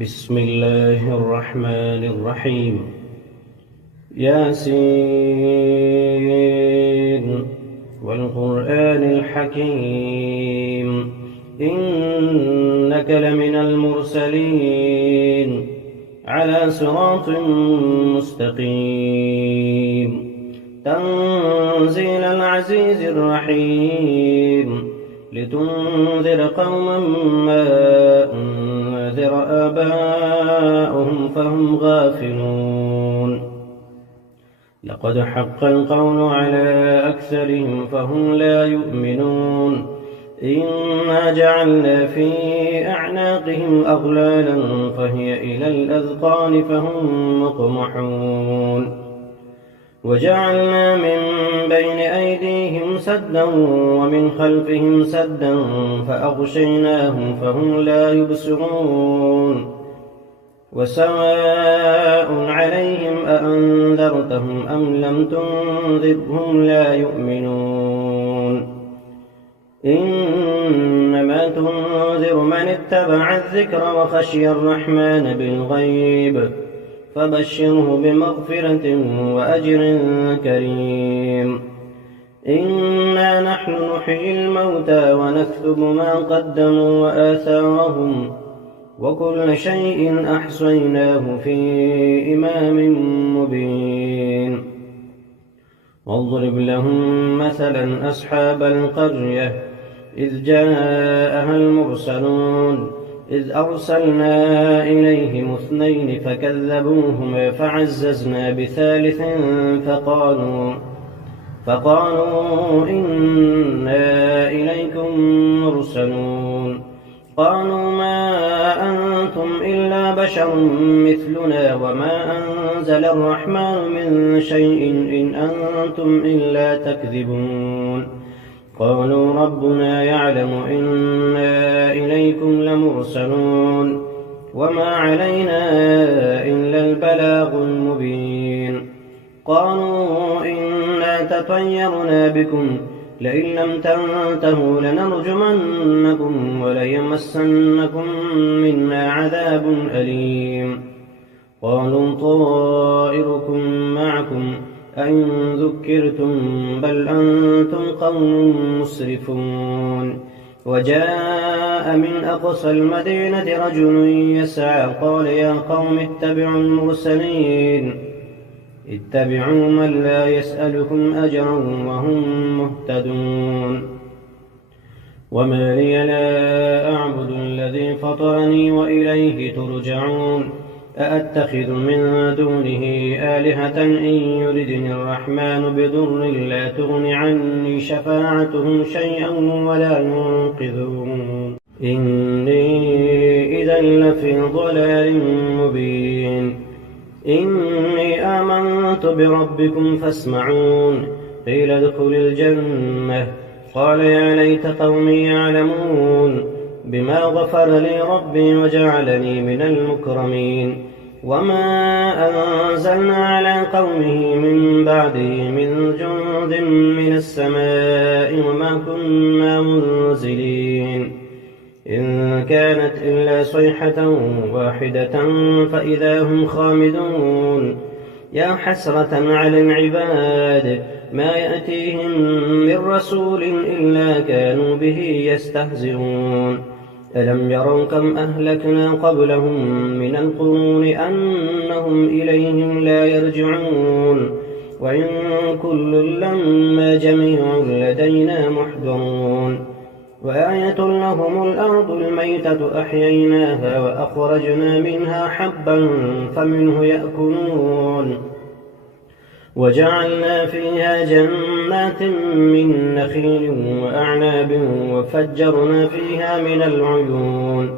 بسم الله الرحمن الرحيم. ياسين والقرآن الحكيم إنك لمن المرسلين على صراط مستقيم تنزيل العزيز الرحيم لتنذر قوما ما أنذر آباؤهم فهم غافلون لقد حق القول على أكثرهم فهم لا يؤمنون إنا جعلنا في أعناقهم أغلالا فهي إلى الأذقان فهم مقمحون وجعلنا من بين أيديهم سدا ومن خلفهم سدا فأغشيناهم فهم لا يبصرون وسواء عليهم أأنذرتهم أم لم تنذرهم لا يؤمنون إنما تنذر من اتبع الذكر وخشي الرحمن بالغيب فبشره بمغفرة وأجر كريم إنا نحن نحيي الموتى ونكتب ما قدموا وآثارهم وكل شيء أحصيناه في إمام مبين واضرب لهم مثلا أصحاب القرية إذ جاءها المرسلون إذ أرسلنا إليهم 2 فكذبوهما فعززنا بثالث فقالوا إنا إليكم مرسلون قالوا ما أنتم إلا بشر مثلنا وما أنزل الرحمن من شيء إن أنتم إلا تكذبون قالوا ربنا يعلم إنا إليكم لمرسلون وما علينا إلا البلاغ المبين قالوا إنا تطيرنا بكم لئن لم تنتهوا لنرجمنكم وليمسنكم منا عذاب أليم قالوا طائركم معكم أئن ذكرتم بل أنتم قوم مسرفون وجاء من أقصى المدينة رجل يسعى قال يا قوم اتبعوا المرسلين اتبعوا من لا يسألكم أجرا وهم مهتدون وما لي لا أعبد الذي فطرني وإليه ترجعون أأتخذ من دونه آلهة إن يردني الرحمن بضر لا تغن عني شفاعتهم شيئا ولا ينقذون إني إذا لفي ضلال مبين إني آمنت بربكم فاسمعون قيل ادخل الجنة قال يا ليت قومي يعلمون بما غفر لي ربي وجعلني من المكرمين وما أنزلنا على قومه من بعده من جند من السماء وما كنا منزلين إن كانت إلا صيحة واحدة فإذا هم خامدون يا حسرة على العباد ما يأتيهم من رسول إلا كانوا به يستهزئون ألم يروا كم أهلكنا قبلهم من القرون أنهم إليهم لا يرجعون وإن كل لما جميع لدينا محضرون وآية لهم الأرض الميتة أحييناها وأخرجنا منها حبا فمنه يأكلون وجعلنا فيها جنات من نخيل وأعناب وفجرنا فيها من العيون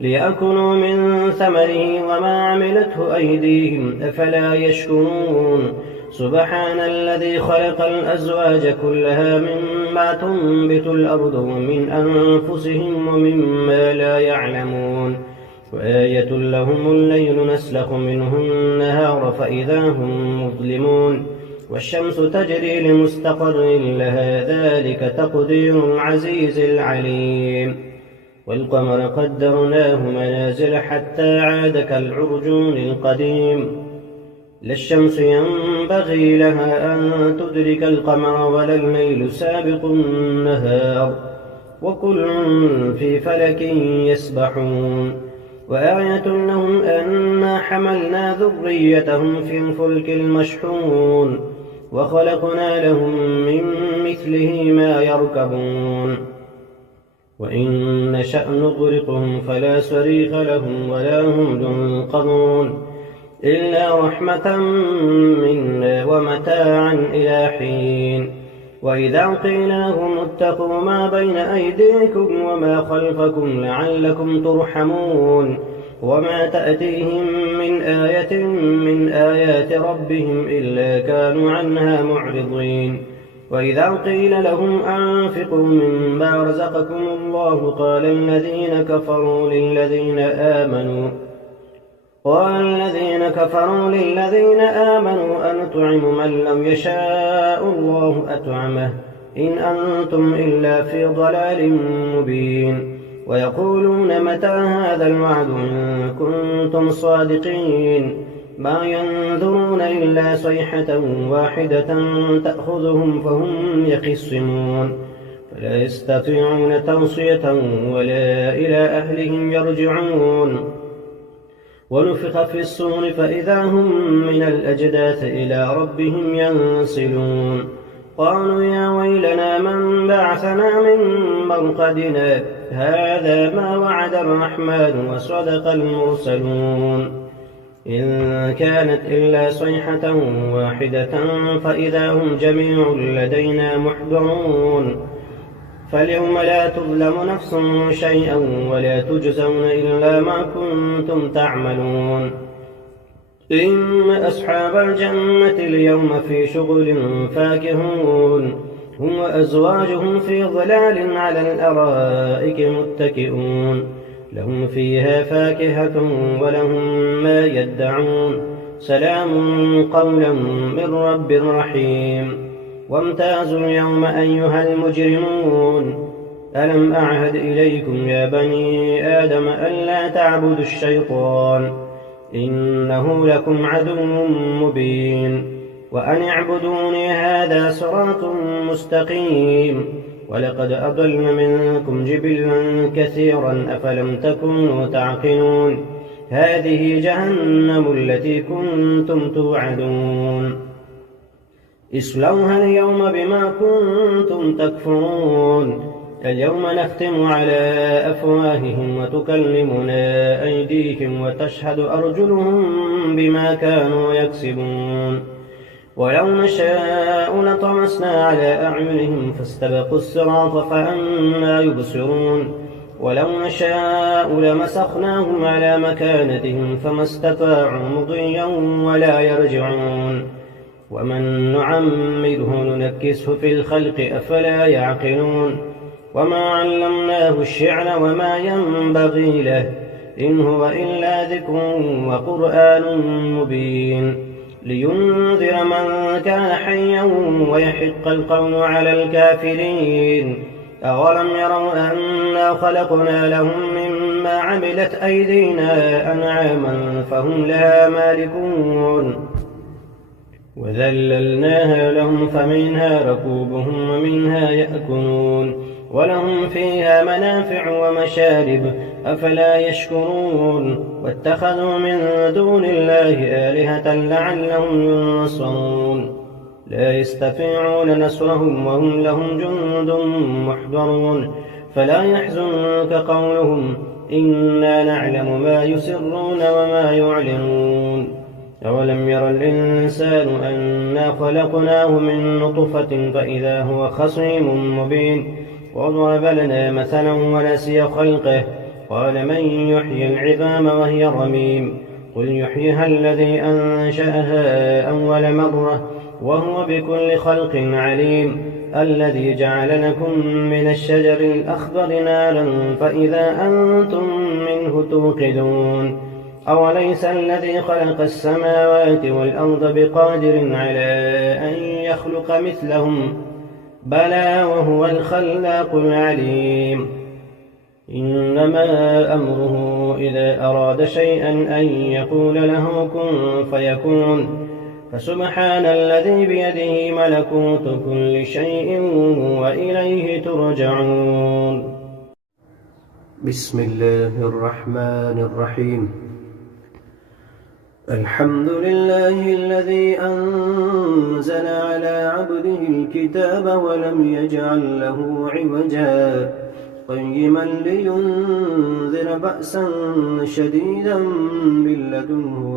ليأكلوا من ثمره وما عملته أيديهم أفلا يشكرون سبحان الذي خلق الأزواج كلها مما تنبت الأرض ومن أنفسهم ومما لا يعلمون وآية لهم الليل نسلخ منه النهار فإذا هم مظلمون والشمس تجري لمستقر لها ذلك تقدير العزيز العليم والقمر قدرناه منازل حتى عاد كالعرجون القديم لا الشمس ينبغي لها أن تدرك القمر ولا الليل سابق النهار وكل في فلك يسبحون وآية لهم أنا حملنا ذريتهم في الفلك المشحون وخلقنا لهم من مثله ما يركبون وإن نشأ نغرقهم فلا صريخ لهم ولا هم ينقذون إلا رحمة منا ومتاعا إلى حين وإذا قيل لهم اتقوا ما بين أيديكم وما خلفكم لعلكم ترحمون وما تأتيهم من آية من آيات ربهم إلا كانوا عنها معرضين وإذا قيل لهم أنفقوا مما رزقكم الله قال الذين كفروا للذين آمنوا أنطعم من لم يشاء الله أطعمه إن أنتم إلا في ضلال مبين ويقولون متى هذا الوعد إن كنتم صادقين ما ينظرون إلا صيحة واحدة تأخذهم فهم يخصمون فلا يستطيعون توصية ولا إلى أهلهم يرجعون ونفخ في الصور فإذا هم من الأجداث إلى ربهم ينسلون قالوا يا ويلنا من بعثنا من مرقدنا هذا ما وعد الرحمن وصدق المرسلون إن كانت إلا صيحة واحدة فإذا هم جميع لدينا محضرون فاليوم لا تظلم نفس شيئا ولا تجزون إلا ما كنتم تعملون إن أصحاب الجنة اليوم في شغل فاكهون هم وأزواجهم في ظلال على الأرائك متكئون لهم فيها فاكهة ولهم ما يدعون سلام قولا من رب رحيم وامتازوا اليوم أيها المجرمون ألم أعهد إليكم يا بني آدم ألا تعبدوا الشيطان إنه لكم عدو مبين وأن اعبدوني هذا صراط مستقيم ولقد أضل منكم جبلا كثيرا أفلم تكونوا تعقلون هذه جهنم التي كنتم توعدون اصلوها اليوم بما كنتم تكفرون اليوم نختم على أفواههم وتكلمنا أيديهم وتشهد أرجلهم بما كانوا يكسبون ولو نشاء لطمسنا على أعينهم فاستبقوا الصراط فأنى يبصرون ولو نشاء لمسخناهم على مكانتهم فما استطاعوا مضيا ولا يرجعون ومن نعمره ننكسه في الخلق أفلا يعقلون وما علمناه الشعر وما ينبغي له إن هو إلا ذكر وقرآن مبين لينذر من كان حيا ويحق القول على الكافرين أولم يروا أنا خلقنا لهم مما عملت أيدينا أنعاما فهم لها مالكون وذللناها لهم فمنها ركوبهم ومنها يأكلون ولهم فيها منافع ومشارب أفلا يشكرون واتخذوا من دون الله آلهة لعلهم ينصرون لا يستطيعون نصرهم وهم لهم جند محضرون فلا يحزنك قولهم إنا نعلم ما يسرون وما يعلنون أولم ير الإنسان أنا خلقناه من نطفة فإذا هو خصيم مبين وضرب لنا مثلا ونسي خلقه قال من يحيي العظام وهي رميم قل يحييها الذي أنشأها أول مرة وهو بكل خلق عليم الذي جعل لكم من الشجر الأخضر نارا فإذا أنتم منه توقدون أوليس الذي خلق السماوات والأرض بقادر على أن يخلق مثلهم بلى وهو الخلاق العليم إنما أمره إذا أراد شيئا أن يقول له كن فيكون. فسبحان الذي بيده ملكوت كل شيء وإليه ترجعون. بسم الله الرحمن الرحيم. الحمد لله الذي أنزل على عبده الكتاب ولم يجعل له عوجا قيما لينذر بأسا شديدا من لدنه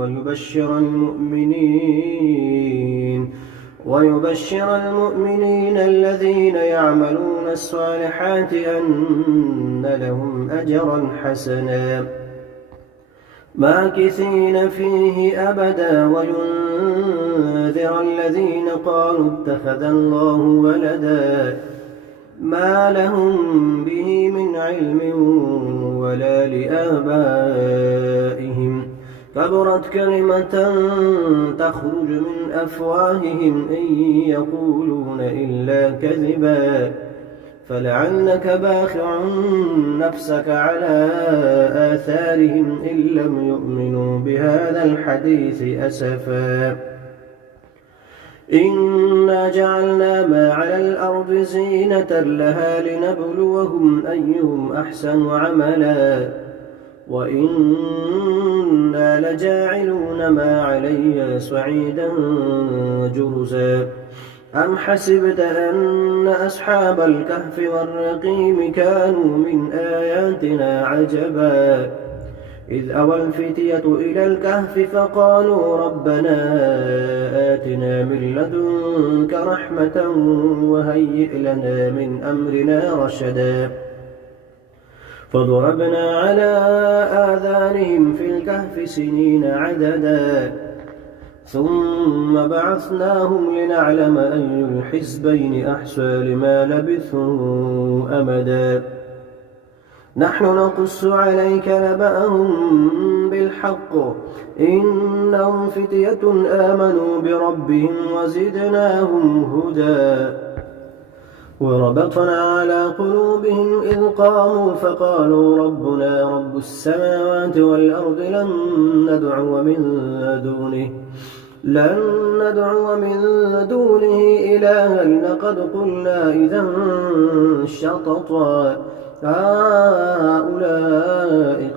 ويبشر المؤمنين الذين يعملون الصالحات أن لهم أجرا حسنا ماكثين فيه أبدا وينذر الذين قالوا اتخذ الله ولدا ما لهم به من علم ولا لآبائهم كبرت كلمة تخرج من أفواههم إن يقولون إلا كذبا فلعلك باخع نفسك على آثارهم إن لم يؤمنوا بهذا الحديث أسفا إنا جعلنا ما على الأرض زينة لها لنبلوهم أيهم أحسن عملا وإنا لجاعلون ما عليها صعيدا جرزا أم حسبت أن أصحاب الكهف والرقيم كانوا من آياتنا عجبا إذ أوى الفتية إلى الكهف فقالوا ربنا آتنا من لدنك رحمة وهيئ لنا من أمرنا رشدا فضربنا على آذانهم في الكهف سنين عددا ثم بعثناهم لنعلم أي الحزبين أحصى لما لبثوا أمدا نحن نقص عليك نبأهم بالحق إنهم فتية آمنوا بربهم وزدناهم هدى وربطنا على قلوبهم إذ قاموا فقالوا ربنا رب السماوات والأرض لن ندعو من دونه إلها لقد قلنا إذا شططا هؤلاء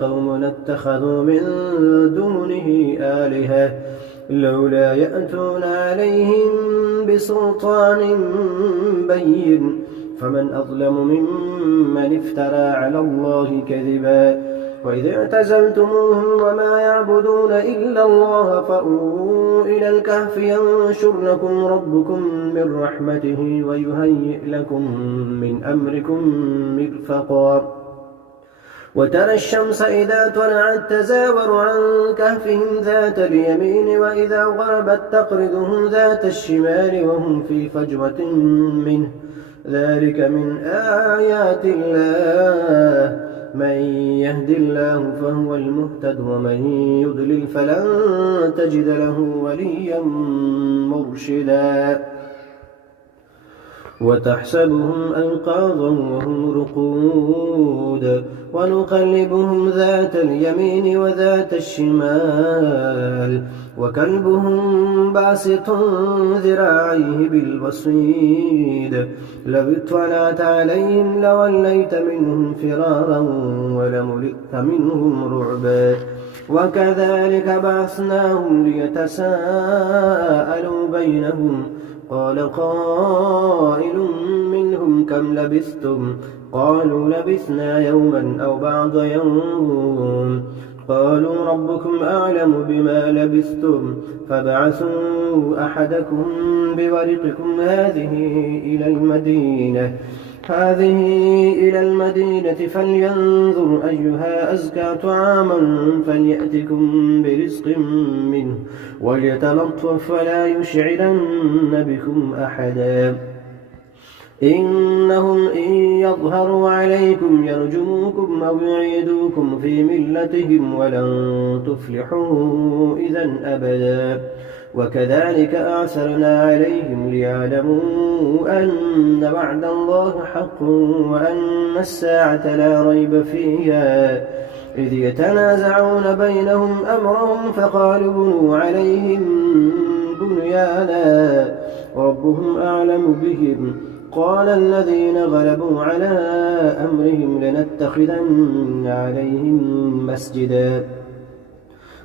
قوم اتخذوا من دونه آلهة لولا يأتون عليهم بسلطان بين فمن أظلم ممن افترى على الله كذبا وإذ اعتزلتموهم وما يعبدون إلا الله فأووا إلى الكهف ينشر لكم ربكم من رحمته ويهيئ لكم من أمركم مرفقا وترى الشمس إذا طلعت تزاور عن كهفهم ذات اليمين وإذا غربت تقرضهم ذات الشمال وهم في فجوة منه ذلك من آيات الله من يهد الله فهو المهتد ومن يضلل فلن تجد له وليا مرشدا وتحسبهم أيقاظا وهم رقود ونقلبهم ذات اليمين وذات الشمال وكلبهم باسط ذراعيه بالوصيد لو اطلعت عليهم لوليت منهم فرارا ولملئت منهم رعبا وكذلك بعثناهم ليتساءلوا بينهم قال قائل منهم كم لبثتم قالوا لبثنا يوما أو بعض يوم قالوا ربكم أعلم بما لبثتم فابعثوا أحدكم بورقكم هذه إلى المدينة فلينظر أيها أزكى طعاما فليأتكم برزق منه وليتلطف ولا يشعرن بكم أحدا إنهم إن يظهروا عليكم يرجموكم أو يعيدوكم في ملتهم ولن تفلحوا إذا أبدا. وكذلك أعثرنا عليهم ليعلموا أن وعد الله حق وأن الساعة لا ريب فيها، إذ يتنازعون بينهم أمرهم فقالوا بنوا عليهم بنيانا ربهم أعلم بهم. قال الذين غلبوا على أمرهم لنتخذن عليهم مسجدا.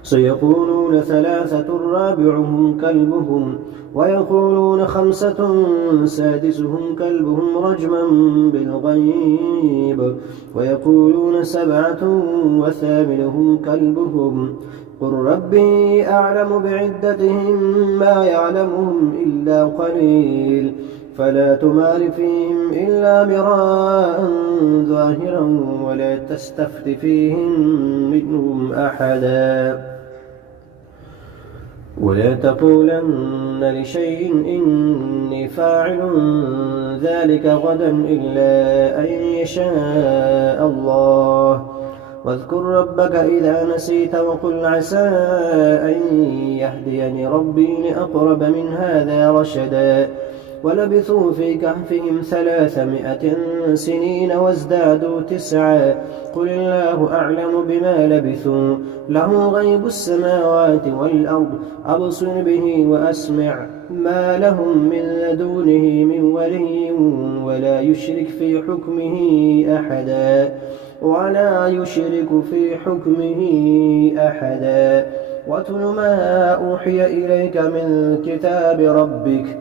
سيقولون 3 رابعهم كلبهم ويقولون 5 سادسهم كلبهم رجما بالغيب ويقولون 7 وثامنهم كلبهم قل ربي أعلم بعدتهم ما يعلمهم إلا قليل فلا تمار فيهم إلا مراء ظاهرا ولا تستفت فيهم منهم أحدا. ولا تقولن لشيء إني فاعل ذلك غدا إلا أن يشاء الله. واذكر ربك إذا نسيت وقل عسى أن يهديني ربي لأقرب من هذا رشدا. ولبثوا في كهفهم 300 سنين وازدادوا 9 قل الله أعلم بما لبثوا له غيب السماوات والأرض أبصر به وأسمع ما لهم من دونه من ولي ولا يشرك في حكمه أحدا. واتل ما أوحي إليك من كتاب ربك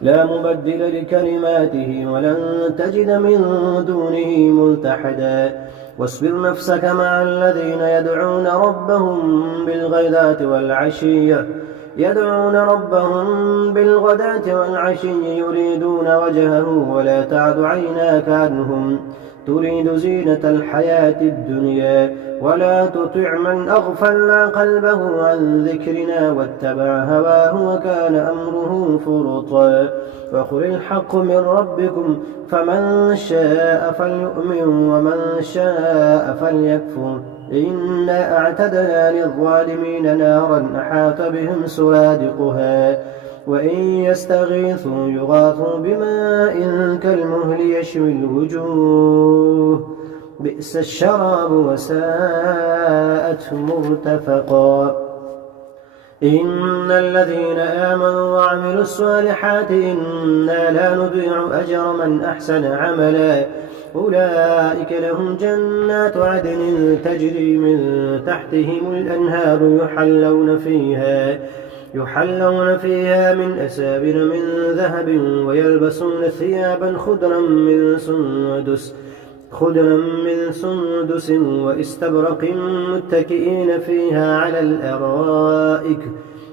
لا مبدل لكلماته ولن تجد من دونه ملتحدا. واصبر نفسك مع الذين يدعون ربهم بالغداة والعشي يريدون وجهه ولا تعد عيناك عنهم تريد زينة الحياة الدنيا. ولا تطع من أغفلنا قلبه عن ذكرنا واتبع هواه وكان أمره فرطا. وقل الحق من ربكم فمن شاء فليؤمن ومن شاء فليكفر إنا أعتدنا للظالمين نارا أحاط بهم سرادقها وإن يستغيثوا يغاثوا بماء كالمهل يشوي الوجوه بئس الشراب وساءت مرتفقا. إن الذين آمنوا وعملوا الصالحات إنا لا نضيع أجر من أحسن عملا أولئك لهم جنات عدن تجري من تحتهم الأنهار يحلون فيها من أسابر من ذهب ويلبسون ثيابا خضرا من سندس واستبرق متكئين فيها على الأرائك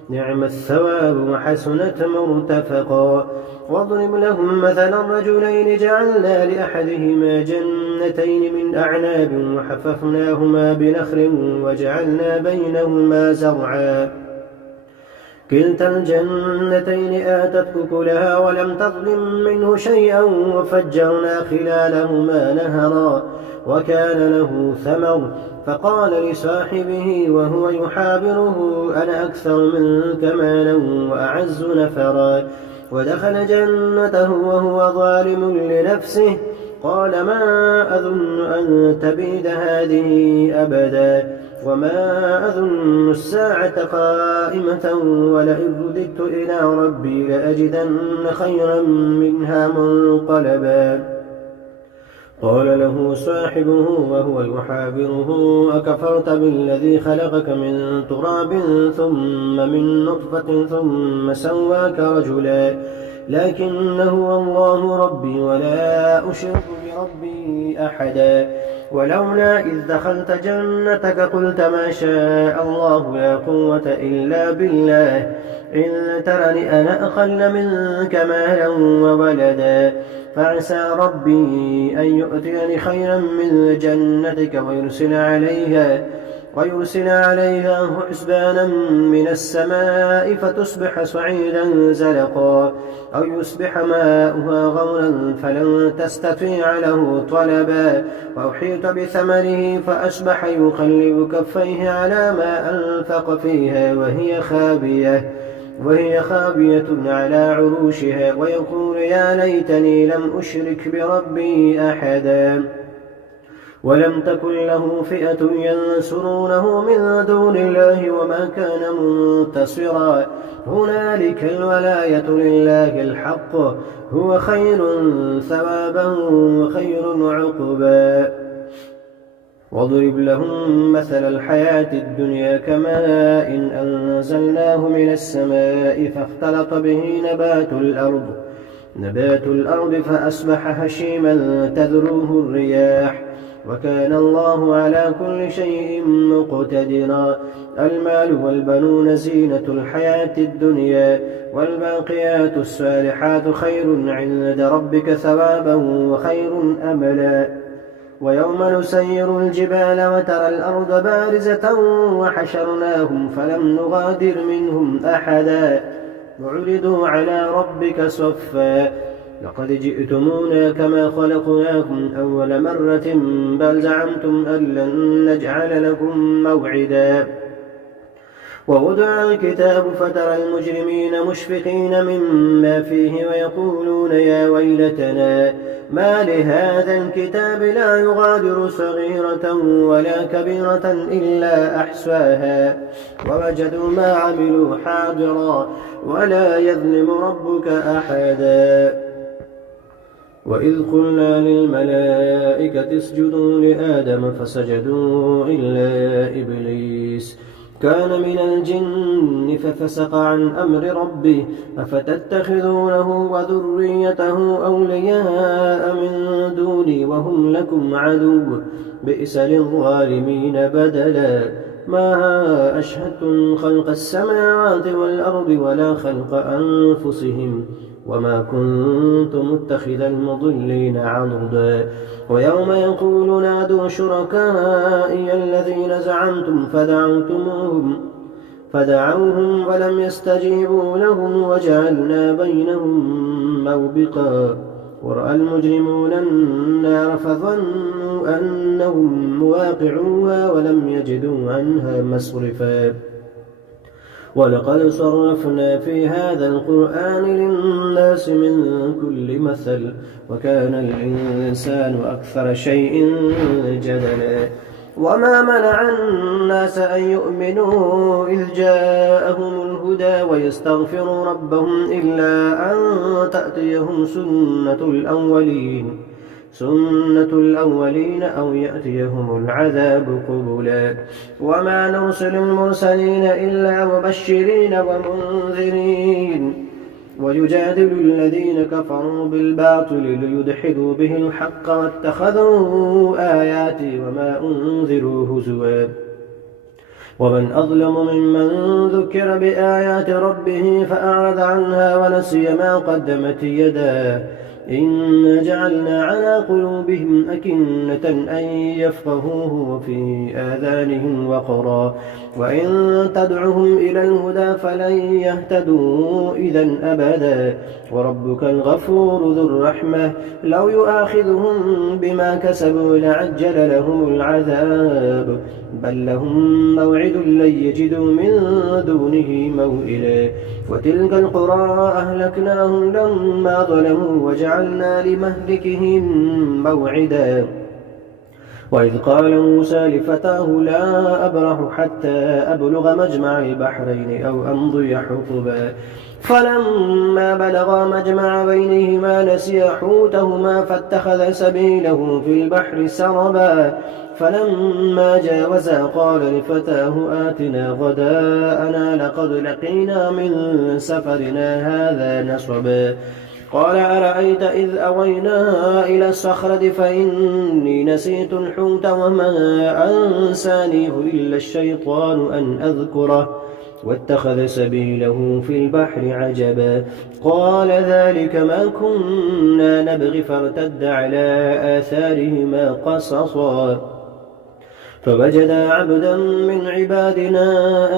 نعم الثواب وحسنت مرتفقا. واضرب لهم مثلا رجلين جعلنا لأحدهما جنتين من أعناب وحففناهما بنخل وجعلنا بينهما زرعا كلتا الجنتين آتت أكلها ولم تظلم منه شيئا وفجرنا خلالهما نهرا وكان له ثمر فقال لصاحبه وهو يحاوره أنا أكثر منك مالا وأعز نفرا ودخل جنته وهو ظالم لنفسه قال ما أظن أن تبيد هذه أبدا وما أظن الساعة قائمة ولئن رددت إلى ربي لأجدن خيرا منها منقلبا. قال له صاحبه وهو يحاوره أكفرت بالذي خلقك من تراب ثم من نطفة ثم سواك رجلا لكن هو الله ربي ولا أشرك بربي أحدا. ولولا إذ دخلت جنتك قلت ما شاء الله لا قوة إلا بالله إن ترني أنا أقل منك مالا وولدا فعسى ربي أن يؤتيني خيرا من جنتك ويرسل عليها حسبانا من السماء فتصبح صعيدا زلقا أو يصبح ماؤها غورا فلن تستطيع له طلبا وأحيط بثمره فأصبح يقلب كفيه على ما أنفق فيها وهي خابية على عروشها ويقول يا ليتني لم أشرك بربي أحدا ولم تكن له فئة ينصرونه من دون الله وما كان منتصرا هنالك الولاية لله الحق هو خير ثوابا وخير عقبا واضرب لهم مثل الحياة الدنيا كماء إن أنزلناه من السماء فاختلط به نبات الأرض فأصبح هشيما تذروه الرياح وكان الله على كل شيء مقتدرا المال والبنون زينة الحياة الدنيا والباقيات الصالحات خير عند ربك ثوابا وخير أملا ويوم نسير الجبال وترى الأرض بارزة وحشرناهم فلم نغادر منهم أحدا وعرضوا على ربك صفا لقد جئتمونا كما خلقناكم أول مرة بل زعمتم أن لن نجعل لكم موعدا ووضع الكتاب فترى المجرمين مشفقين مما فيه ويقولون يا ويلتنا ما لهذا الكتاب لا يغادر صغيرة ولا كبيرة إلا أحصاها ووجدوا ما عملوا حاضرا ولا يظلم ربك أحدا وإذ قلنا للملائكة اسجدوا لآدم فسجدوا إلا إبليس كان من الجن ففسق عن أمر ربه أفتتخذونه وذريته أولياء من دوني وهم لكم عدو بئس للظالمين بدلا ما أشهدتم خلق السماوات والأرض ولا خلق أنفسهم وما كنت متخذ المضلين عضدا ويوم يقول نادوا شركائي الذين زعمتم فدعوهم ولم يستجيبوا لهم وجعلنا بينهم موبقا ورأى المجرمون النار فظنوا أنهم مواقعوها ولم يجدوا عنها مصرفا ولقد صرفنا في هذا القرآن للناس من كل مثل وكان الإنسان أكثر شيء جدلا وما منع الناس أن يؤمنوا إذ جاءهم الهدى ويستغفروا ربهم إلا أن تأتيهم سنة الأولين أو يأتيهم العذاب قبلا وما نرسل المرسلين إلا مبشرين ومنذرين ويجادل الذين كفروا بالباطل ليدحضوا به الحق واتخذوا آياتي وما أنذروا هزوا ومن أظلم ممن ذكر بآيات ربه فأعرض عنها ونسي ما قدمت يداه إنا جعلنا على قلوبهم أكنة أن يفقهوه وفي آذانهم وقرا وإن تدعهم إلى الهدى فلن يهتدوا إذا أبدا وربك الغفور ذو الرحمة لو يؤاخذهم بما كسبوا لعجل لهم العذاب بل لهم موعد لن يجدوا من دونه موئلا وتلك القرى أهلكناهم لما ظلموا وجعلنا لمهلكهم موعدا وإذ قال موسى لفتاه لا أبرح حتى أبلغ مجمع البحرين أو أمضي حقبا فلما بلغا مجمع بينهما نسيا حوتهما فاتخذ سبيله في البحر سربا فلما جاوزا قال لفتاه آتنا غداءنا لقد لقينا من سفرنا هذا نصبا قال أرأيت إذ أوينا إلى الصخرة فإني نسيت الحوت وما أنسانيه إلا الشيطان أن أذكره واتخذ سبيله في البحر عجبا قال ذلك ما كنا نبغي فارتد على آثارهما قصصا فوجدا عبدا من عبادنا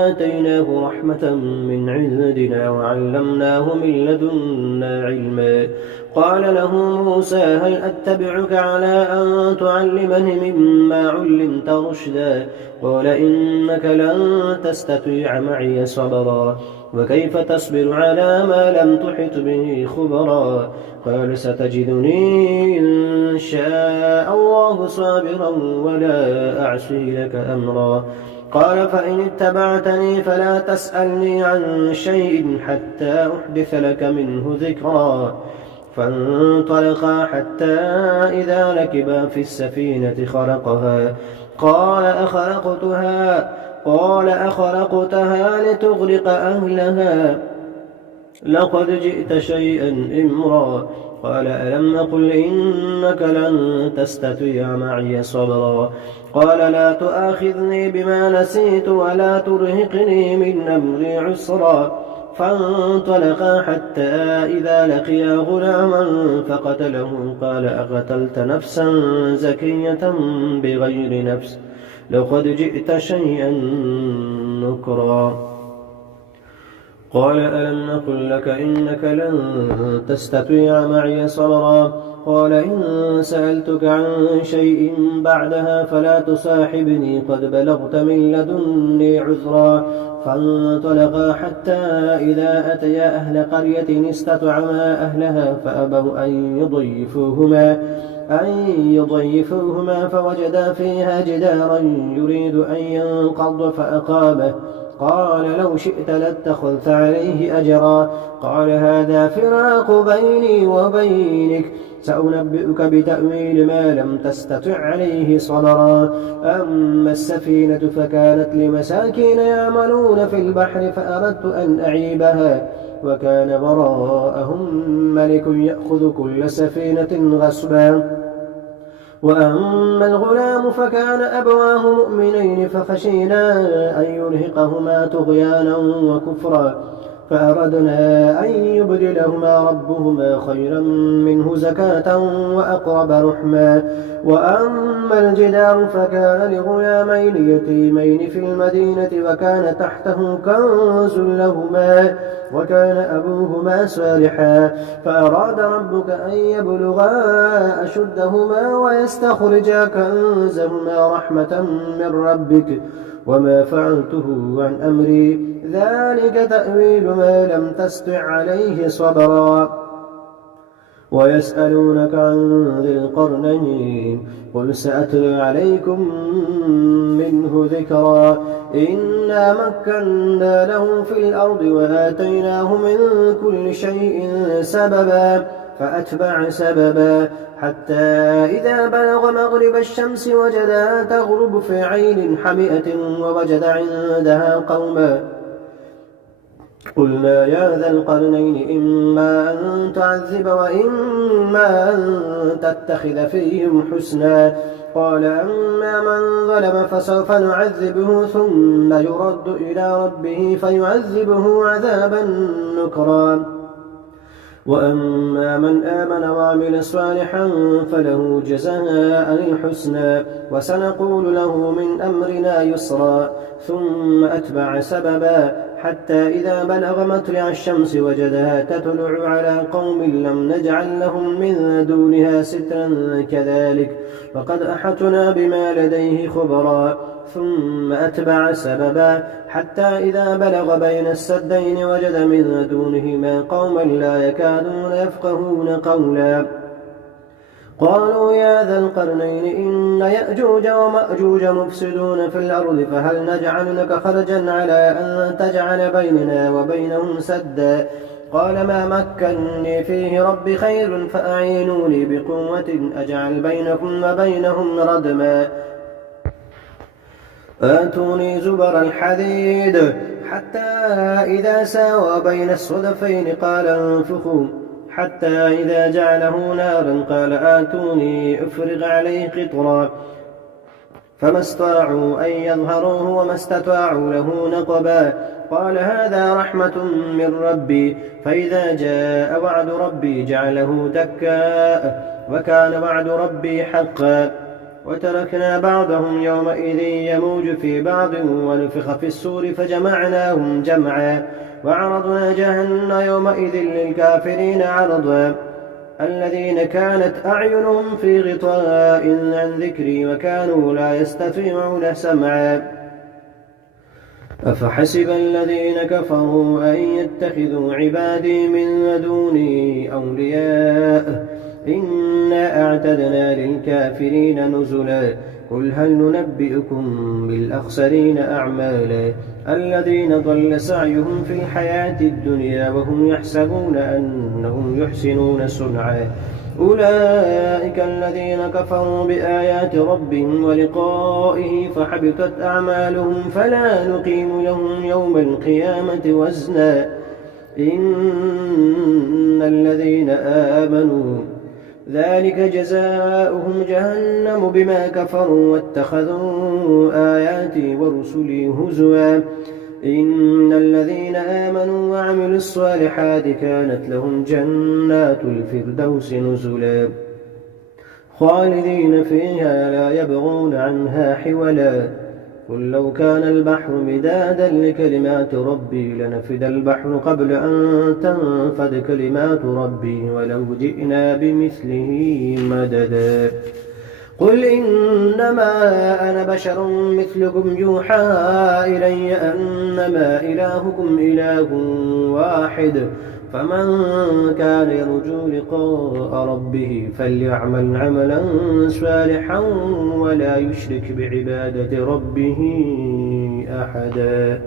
آتيناه رحمة من عندنا وعلمناه من لدنا علما. قال له موسى هل أتبعك على أن تعلمني مما علمت رشدا؟ قال إنك لن تستطيع معي صبرا وكيف تصبر على ما لم تحط به خبرا؟ قال ستجدني إن شاء الله صابرا ولا أعصي لك أمرا. قال فإن اتبعتني فلا تسألني عن شيء حتى أحدث لك منه ذكرا. فانطلقا حتى إذا ركبا في السفينة خرقها قال أخرقتها لتغرق أهلها لقد جئت شيئا إمرا. قال ألم أقل إنك لن تستطيع معي صبرا؟ قال لا تؤاخذني بما نسيت ولا ترهقني من أمري عسرا. فانطلقا حتى إذا لقيا غلاما فقتله قال أقتلت نفسا زكية بغير نفس لقد جئت شيئا نكرا. قال ألم نقل لك إنك لن تستطيع معي صبرا؟ قال إن سألتك عن شيء بعدها فلا تصاحبني قد بلغت من لدني عذرا. فانطلقا حتى إذا أتيا أهل قرية استطعما أهلها فأبوا أن يضيفوهما فوجدا فيها جدارا يريد أن ينقض فأقامه. قال لو شئت لاتخذت عليه أجرا. قال هذا فراق بيني وبينك سأنبئك بتأويل ما لم تستطع عليه صبرا. أما السفينة فكانت لمساكين يعملون في البحر فأردت أن أعيبها وكان وراءهم ملك يأخذ كل سفينة غصبا. وأما الغلام فكان أبواه مؤمنين فخشينا أن يرهقهما طغيانا وكفرا فأردنا أن يبدلهما ربهما خيرا منه زكاة وأقرب رحما. وأما الجدار فكان لغلامين يتيمين في المدينة وكان تحته كنز لهما وكان أبوهما صالحا فأراد ربك أن يبلغا أشدهما ويستخرجا كنزهما رحمة من ربك وما فعلته عن أمري ذلك تأويل ما لم تستطع عليه صبرا. ويسألونك عن ذي القرنين قل سأتلو عليكم منه ذكرا. إنا مكنا له في الأرض وآتيناه من كل شيء سببا فأتبع سببا حتى إذا بلغ مغرب الشمس وجدها تغرب في عين حمئة ووجد عندها قوما. قلنا يا ذا القرنين إما أن تعذب وإما أن تتخذ فيهم حسنا. قال أما من ظلم فسوف نعذبه ثم يرد إلى ربه فيعذبه عذابا نكرا. وأما من آمن وعمل صالحا فله جزاء الحسنى وسنقول له من أمرنا يسرا. ثم أتبع سببا حتى إذا بلغ مطلع الشمس وجدها تطلع على قوم لم نجعل لهم من دونها سترا كذلك وقد أحطنا بما لديه خبرا. ثم أتبع سببا حتى إذا بلغ بين السدين وجد من دونهما قوما لا يكادون يفقهون قولا. قالوا يا ذا القرنين إن يأجوج ومأجوج مفسدون في الأرض فهل نجعل لك خرجا على أن تجعل بيننا وبينهم سدا؟ قال ما مكنني فيه ربي خير فأعينوني بقوة أجعل بينكم وبينهم ردما. آتوني زبر الحديد حتى إذا ساوى بين الصدفين قال انفخوا حتى إذا جعله نارا قال آتوني أفرغ عليه قطرا. فما استطاعوا أن يظهروه وما استطاعوا له نقبا. قال هذا رحمة من ربي فإذا جاء وعد ربي جعله دكا وكان وعد ربي حقا. وتركنا بعضهم يومئذ يموج في بعض ونفخ في السور فجمعناهم جمعا وعرضنا جهنم يومئذ للكافرين عرضا الذين كانت أعينهم في غطاء عن ذكري وكانوا لا يستطيعون سمعا أفحسب الذين كفروا أن يتخذوا عبادي من دوني أولياء إنا أعتدنا للكافرين نزلا قل هل ننبئكم بالأخسرين أعمالا الذين ضل سعيهم في الحياة الدنيا وهم يحسبون أنهم يحسنون صنعا أولئك الذين كفروا بآيات ربهم ولقائه فحبطت أعمالهم فلا نقيم لهم يوم القيامة وزنا إن الذين آمنوا ذلك جزاؤهم جهنم بما كفروا واتخذوا آياتي ورسلي هزوا إن الذين آمنوا وعملوا الصالحات كانت لهم جنات الفردوس نزلا خالدين فيها لا يبغون عنها حولا قل لو كان البحر مدادا لكلمات ربي لنفد البحر قبل أن تنفد كلمات ربي ولو جئنا بمثله مددا قل إنما أنا بشر مثلكم يوحى إلي أنما إلهكم إله واحد فمن كان يرجو لقاء ربه فليعمل عملا صالحا ولا يشرك بعبادة ربه أحدا.